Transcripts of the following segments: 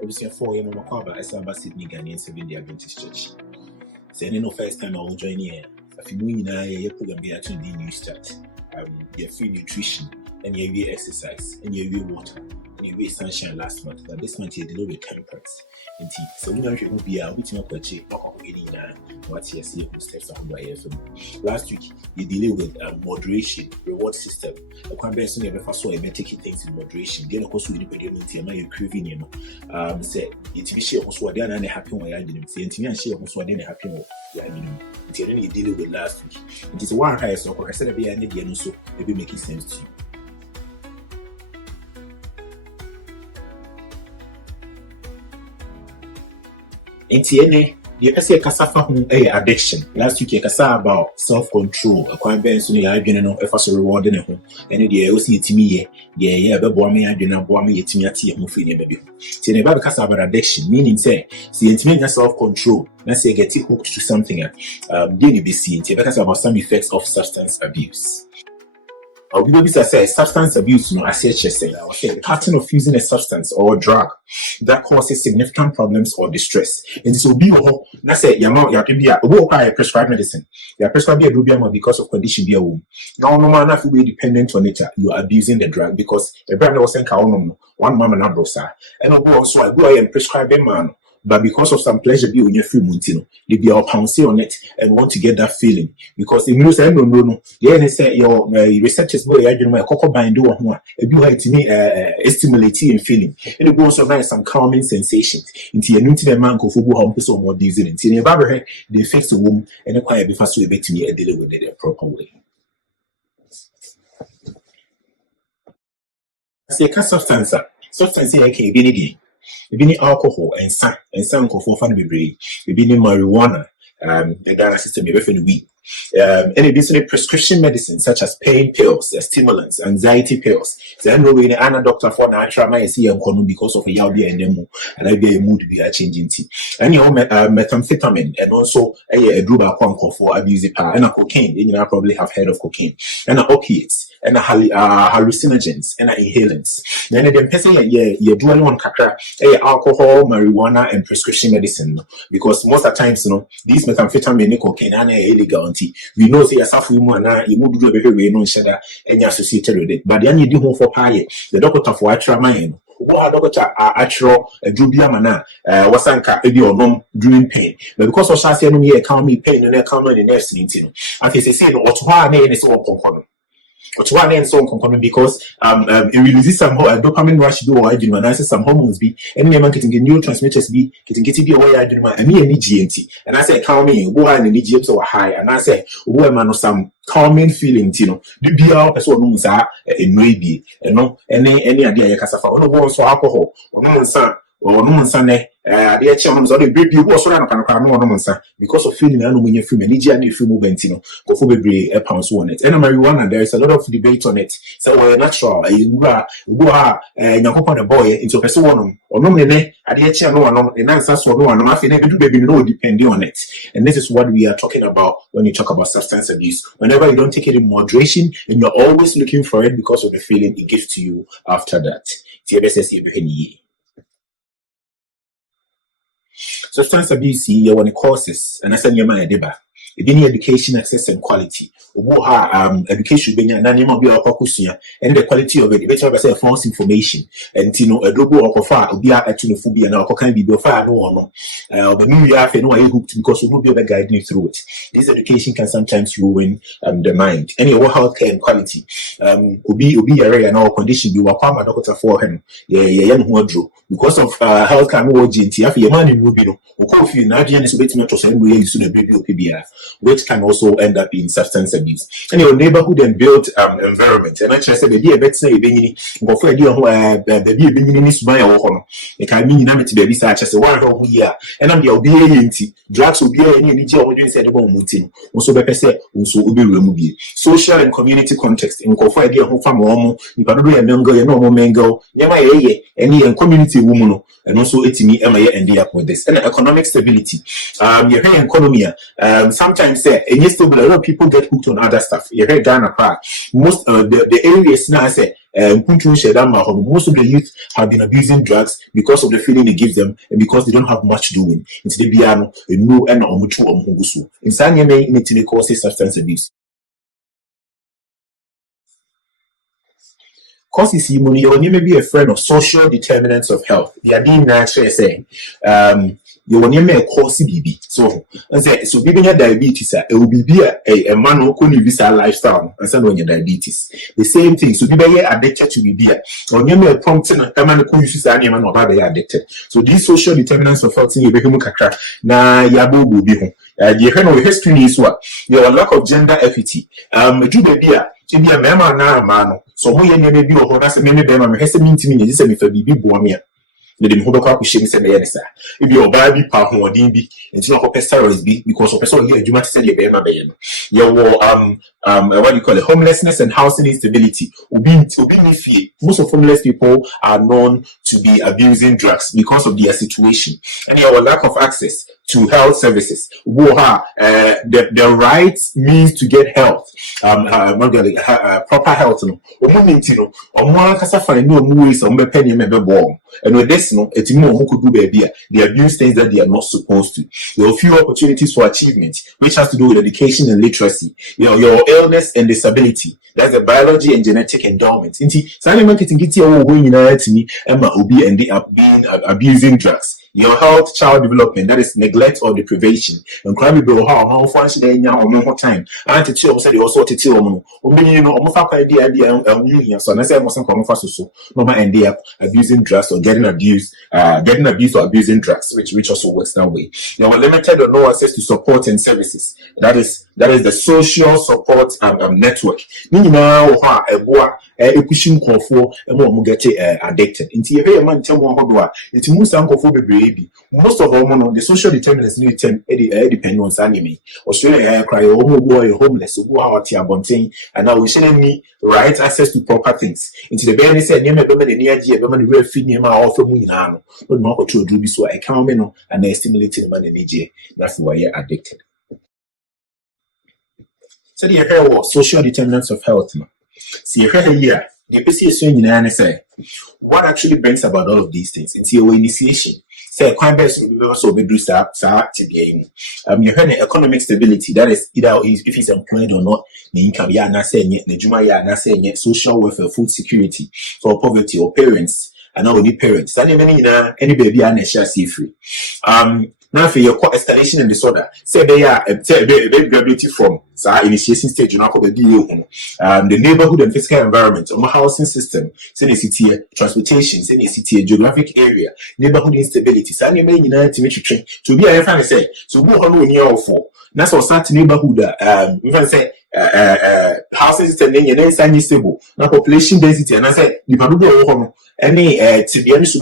obviously 4 years Makwaba, I saw about Sydney-Ghanaian 7-day Adventist Church. So no first time I will join here. If you know your program be actually the new start. Your free nutrition and your exercise and your water and your sunshine last month. But this month you deal with Temperance. And so we don't be a meeting up with you what you see steps on by last week you deal with moderation, reward system. The convention never first saw taking things in moderation. Then of course we depend on your craving say it be share also they are not happy when I didn't say and share also they are happy when you deal with last week. It is one high so I said be an idea so it be making sense to you. NTNA, the essay Casafa addiction. Last week, I about self-control. A quite bad soon, I've been if I was rewarding a home. And the OC to me, but boy, me, I do not boy me, to me, moving baby. See, the Bible about addiction, meaning say, see, intimate self-control. Let's say, get hooked to something. Didn't be seen, because about some effects of substance abuse. We say substance abuse, I say the pattern of using a substance or a drug that causes significant problems or distress. And this will be let's say you prescribe medicine. You prescribe a because of condition be a womb. Now no man if you dependent on it, you are abusing the drug because the brand was saying one mama na brosa. And also I go and prescribe a man. But because of some pleasure be on your free montino, they be all pouncing on it and want to get that feeling. Because if you say no, they say your receptors boy, I don't know, cocoa bind do one, if you have to me stimulating feeling, and it goes on some calming sensations. Into your new man go for home so more diesel into your barber, they fix the womb and acquire before so you to me and deal with it the proper way. I say, substance here can be again. Be alcohol and some for fun be marijuana, the Ghana system be very weak. And it is a prescription medicine such as pain pills, stimulants, anxiety pills. Then we need an doctor for natural my see and because of a yabia and demo and I be a mood be a changing tea. And your methamphetamine and also a druba for abusing and a cocaine. You know, probably have heard of cocaine and opiates. And hallucinogens and inhalants. Then the person you do one kakra alcohol, marijuana, and prescription medicine because most of the times these methamphetamine, cocaine, are illegal. We know say yourself you move do a very no shada and associated with it. But then you do home for pie. The doctor for actual mind. What doctor actual drubia mana wasanka ebi onom during pain. But because of say no me account me pain and account in the nursing thing. I say no what na is one concern. What's one and so on because it releases some dopamine rush do or I some hormones be any man getting neurotransmitters be getting be away I do my any GNT and I say calm me go and the GMs or high and I say oh man some calming feeling the be our person knows are maybe any idea casafa or so alcohol or no son or no Sunday the chairman's already baby was around because of feeling I know when you feel any journey feel movement go for baby a pounds on it and marijuana there is a lot of debate on it so we're natural you go the boy into a person or no many at the chairman and answer so no one baby no depending on it and this is what we are talking about when you talk about substance abuse. Whenever you don't take it in moderation and you're always looking for it because of the feeling it gives to you after that. Substance abuse, you want courses, and I send your mind a deba. Any education access and quality. Education being an animal be and the quality of it, eventually say false information. And a double or far be a phobia and our kind be far no. But me have no hooked because we will be able to guide me through it. This education can sometimes ruin the mind. Any healthcare and quality. Ubi area and our condition be wakama doctor for him. Young wardrobe. Because of healthcare no GNT, after your man in Rubino, or coffee, Nadian is waiting to send you to the baby PBF. Which can also end up in substance abuse. And your neighborhood and built environment. And I just said the dear bet say being go for a deal the dear being is by a home. It can mean to be such as a one year. And I'm the obedient drugs will be any job when said about mutin. Also better say also will be removed. Social and community context in go for a deal home from home. You can do a younger, you know, mango, any community woman. And also it's me end up with this. And economic stability. Your economy sometimes say and stable a lot of people get hooked on other stuff. You heard Ghana most the areas now say most of the youth have been abusing drugs because of the feeling it gives them and because they don't have much doing. It's the piano, no, and in Sanya may causes substance abuse. Causes you may be a friend of social determinants of health. They are being naturally saying, you will name a cause BB. So, so being a diabetes, it will be a man who could live a lifestyle and send on your diabetes. The same thing. So, be addicted to beer or name a prompting a man who uses an animal or they are addicted. So, these social determinants of health in your become a crack. Na yabo will be home. The kind of history is what your lack of gender equity. Do beer. To be a member now, man. So, who you may be or that's a member, has a mean to me, this is a baby boy. The Hoboka Kushim said the answer. If your baby part or DB, and so of steroids be because of a sort of you must send your baby. Your what you call it, homelessness and housing instability. Most of homeless people are known to be abusing drugs because of their situation and your lack of access to health services. The right means to get health, proper health. And with this, it's more who could do baby. They abuse things that they are not supposed to. There are few opportunities for achievement, which has to do with education and literacy. Your illness and disability. That's the biology and genetic endowment. Some marketing get your going to me, Emma Obi, and they are being abusing drugs. Your health, child development, that is neglect or deprivation. And crime will how function or more time. And to tell said you also to tell you idea, so I say I mustn't come for so no man end up abusing drugs or getting abused or abusing drugs, which also works that way. Now, limited or no access to support and services. That is the social support network. Now, a pushing call for a more get addicted. Into a man tell one it's most uncle baby. Most of all, the social determinants need to depend on anime. Australia cry, oh boy, homeless, who are bonting, and now we shouldn't need right access to proper things. Into the very said, near near G, women will feed him out from Winano, but not to do so a count and they stimulated man in AJ. That's why you're addicted. So the hair was social determinants of health. See here, the PC is saying in say what actually brings about all of these things into your initiation. Say quite best also be do to game. You heard the economic stability, that is either if he's employed or not, the income ya na saying the Juma ya na saying social welfare, food security for poverty or parents and not only parents. That any baby and share see free. Now for your escalation and disorder, say they are graduated from initiation stage, the neighborhood and physical environment, housing system, city, transportation, city, geographic area, neighborhood instability. So you may to be a fan say, so who are near for? That's what start neighborhood, we can say, housing system, then stable. Now population density, and I said, you can do any, to be honest,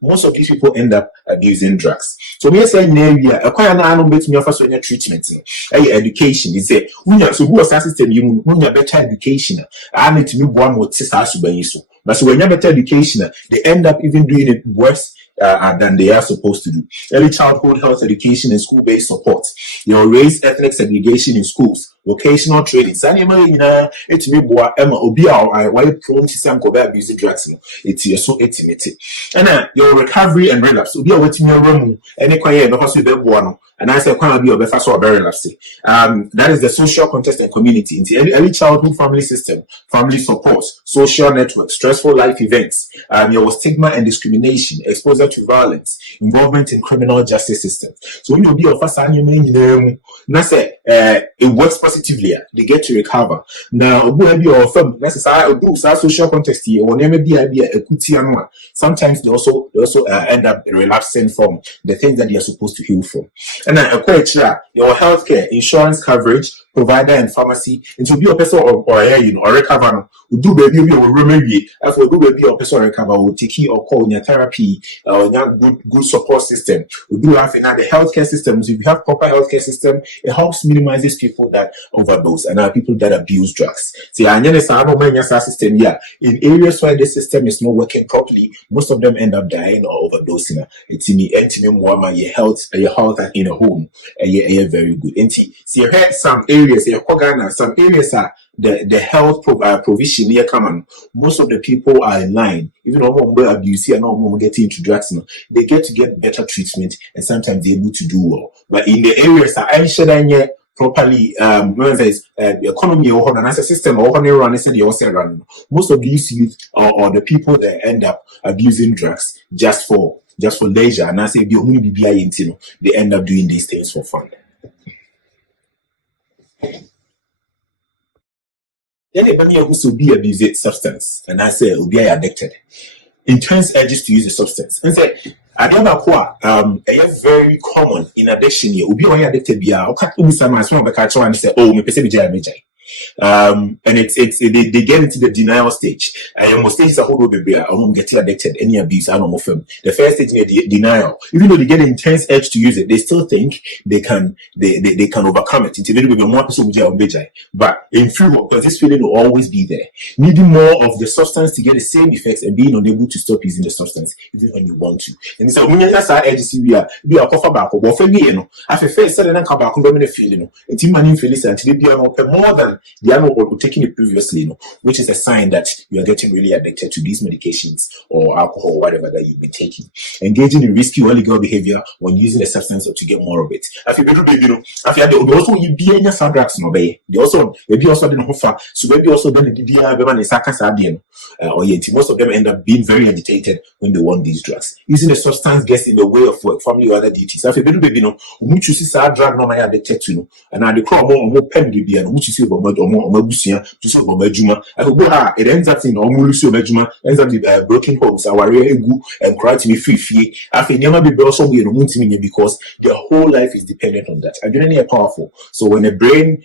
most of these people end up abusing drugs. So we are saying area acquire an bit me offer treatment. Education is a so who was system you better education. I need to be one more sister so. But so when you have better education, they end up even doing it worse than they are supposed to do. Early childhood health education and school-based support. Race ethnic segregation in schools. Vocational training. It's me boy Emma Obia why prone to some abuse drugs. It's so intimate. And your recovery and relapse. Obia waiting your room any quiet no hospital one. And I said, "Can be a better or very relapse." That is the social context and community. Into early childhood family system, family support, social network, stressful life events, your stigma and discrimination, exposure to violence, involvement in criminal justice system. So when you be of us, it works positively. They get to recover. Now, social context here, or sometimes they also end up relapsing from the things that they are supposed to heal from. And then your healthcare, insurance coverage, provider and pharmacy, and to be a person or recover. We do baby or remedy. After do baby or person recover, we'll take you or call your therapy or good support system. We do have in the healthcare systems. If you have proper healthcare system, it helps minimizes people that overdose and people that abuse drugs. See, system, in areas where the system is not working properly, most of them end up dying or overdosing. It's in the your health in a home, very good. See, you heard some areas, some areas are the health provision here come on, most of the people are in line. Even when abuse and all getting into drugs, they get to get better treatment and sometimes they're able to do well. But in the areas that I should properly the economy or an system or run most of these youth or the people that end up abusing drugs just for leisure, and I say they end up doing these things for fun. Anybody who also be abusing substance, and I say will be addicted, intense urges to use the substance. And say I don't know it's very common in addiction here. Ubi when addicted be okay, we say, oh, me pese me and they get into the denial stage. And most stages are whole baby, I'm getting addicted, any abuse, I don't know film. The first stage is the denial. Even though they get an intense urge to use it, they still think they can overcome it. It's a little bit more but in free work, because this feeling will always be there. Needing more of the substance to get the same effects and being unable to stop using the substance even when you want to. And so when that's our urge we are cover back or for me, after first said and come back and feeling it's money feelings until they be more than the animal or taking it previously, which is a sign that you are getting really addicted to these medications or alcohol or whatever that you've been taking. Engaging in risky or illegal behavior when using a substance or to get more of it. After they also you be any drugs no be. They also maybe also didn't offer so maybe also then the or most of them end up being very agitated when they want these drugs. Using the substance gets in the way of work, family, or other duties. After baby we choose a drug no my addicted to and now the crowd more pen be and which is about it ends up in almost ends up broken homes, our and cry to me free. After never be also because their whole life is dependent on that. I don't know powerful. So when the brain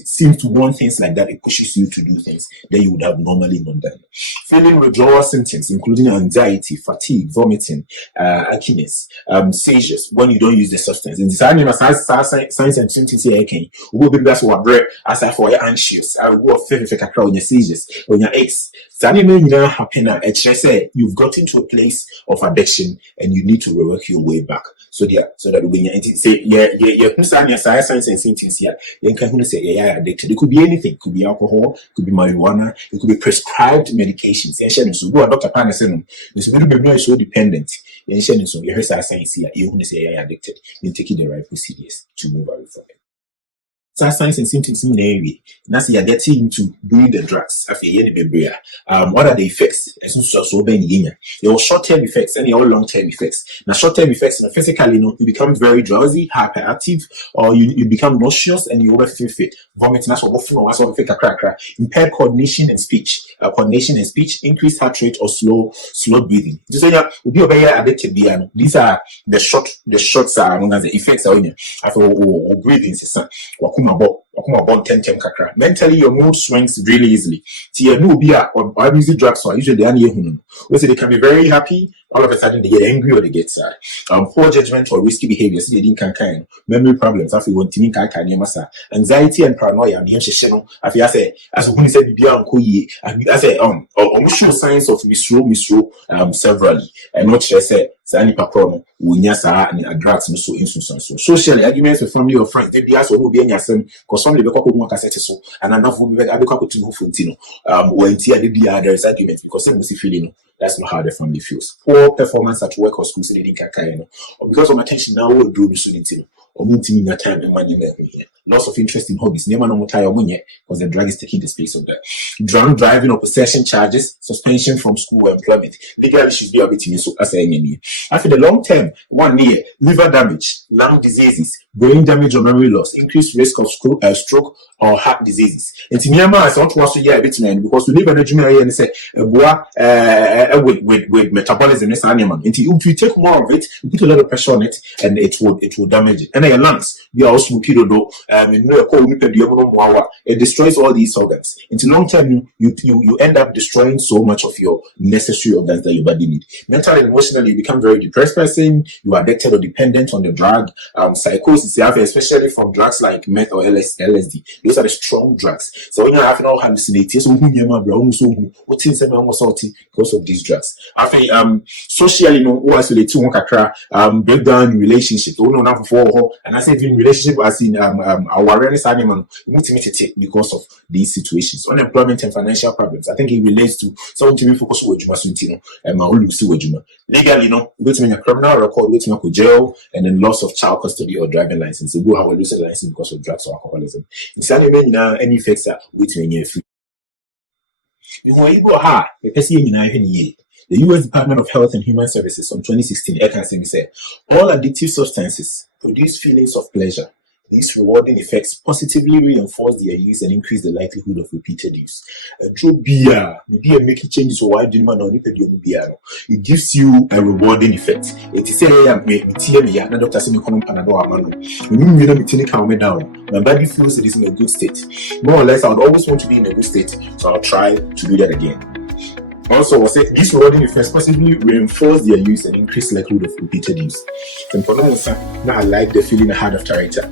seems to want things like that, it pushes you to do things that you would have normally not done. Feeling withdrawal symptoms, including anxiety, fatigue, vomiting, achiness, seizures when you don't use the substance. And the signs and symptoms here, okay, we will be that's what bread as I for your anxious. I will go for on your seizures, on your aches. You've gotten to a place of addiction and you need to work your way back. So that when you say signs and symptoms here, you can say addicted. It could be anything. It could be alcohol, it could be marijuana, it could be prescribed medications. So go Dr. Pan said, this baby is so dependent. So you hear signs here, you say addicted. You take the right procedures to move away from it. Signs and symptoms in the area. Now, you're getting into doing the drugs. What are the effects? Your short-term effects and your long-term effects. Now, short-term effects, physically, you become very drowsy, hyperactive, or you become nauseous and you overfeel fit. Vomiting, impaired coordination and speech. Increased heart rate or slow breathing. These are the short effects of breathing. Mentally, your mood swings really easily. Or abuse drugs, so usually they can be very happy, all of a sudden they get angry or they get sad. Poor judgment or risky behavior, so they didn't kind memory problems, after you want to anxiety and paranoia, I say, as when said, I say, almost show signs of misro, severally, and not just say, Sani Paprono, Winyasa, and drugs, and so instance. So, socially, arguments with family or friends, they be asked who be any some, because some of the people cassette so, and enough will be able to know Funtino, when there is arguments because they must feeling. That's not how the family feels. Poor performance at work or school, so they didn't or because of attention now, we'll do the student, or multi time and money here. Lots of interest in hobbies. Never know because the drug is taking the space of that. Drunk driving or possession charges, suspension from school or employment. Legal issues be able to so as an enemy. After the long term, 1 year, liver damage, lung diseases, brain damage or memory loss, increased risk of stroke or heart diseases. And in Myanmar, I want to ask you because we live in a junior and say with metabolism and animal. And if you take more of it, you put a lot of pressure on it, and it will damage it. And then your lungs, they are also it destroys all these organs. Into long term, you end up destroying so much of your necessary organs that your body need. Mentally and emotionally, you become very depressed person. You are addicted or dependent on the drug. Psychosis, especially from drugs like meth or LSD. Those are the strong drugs. So when you're having all hallucinations, because of these drugs. Socially, breakdown in relationships. And I say even relationship as in our awareness animal because of these situations. Unemployment and financial problems. I think it relates to someone to focus on legally, waiting a criminal record, waiting a jail, and then loss of child custody or driving license. So go have a lose a license because of drugs or alcoholism. It's any effects that waiting in free. The U.S. Department of Health and Human Services on 2016 said all addictive substances produce feelings of pleasure. These rewarding effects positively reinforce their use and increase the likelihood of repeated use. Making changes or it gives you a rewarding effect. It is my body feels it is in a good state. More or less, I would always want to be in a good state, so I'll try to do that again. Also, these rewarding effects possibly reinforce their use and increase likelihood of repeated use. I like the feeling I had after it. A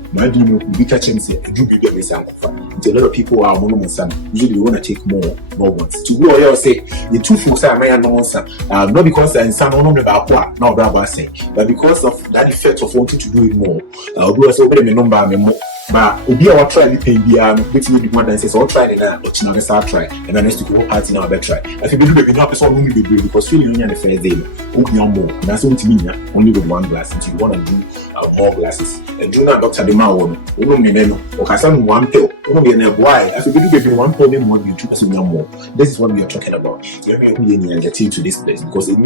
lot of people are usually want to take more ones. To go or say the two folks are not because I'm but because of that effect of wanting to do it more. I'll do as over the number. But we are trying to pay which will be more than says, I'll try it now, but now start try. And then next to go party now, better try. I think we do not person only be brave because feeling only on the first day, more. And that's what mean only with one glass. And you want to do more glasses. And do not Dr. Demao, or Hassan one pill, only in a why. I think we do one pill more than 2% more. This is what we are talking about. Let me get into this place because it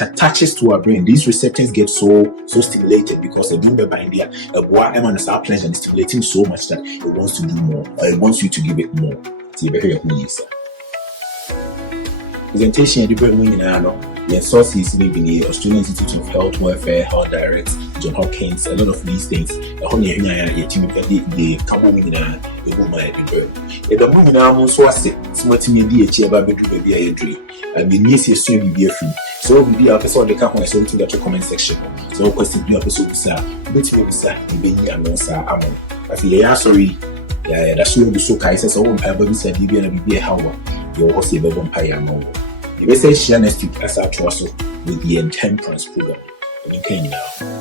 attaches to our brain. These receptors get so stimulated because they do the idea of why I'm start pleasure and stimulating so much that it wants to do more or it wants you to give it more. See, presentation the sources maybe the Australian Institute of Health Welfare, Health Direct, John Hopkins, a lot of these things. The couple women are the woman the women are also smart me about baby I agree. I mean, yes, yes, soon be free. So we be episode the couple I sent to the comment section. So question be episode sir, which will be sir, the baby and sir amon. I feel sorry. Yeah, that's so so kai says oh baby said you be a how you also be vampire no. The message share next week as I with the Temperance program. You can now.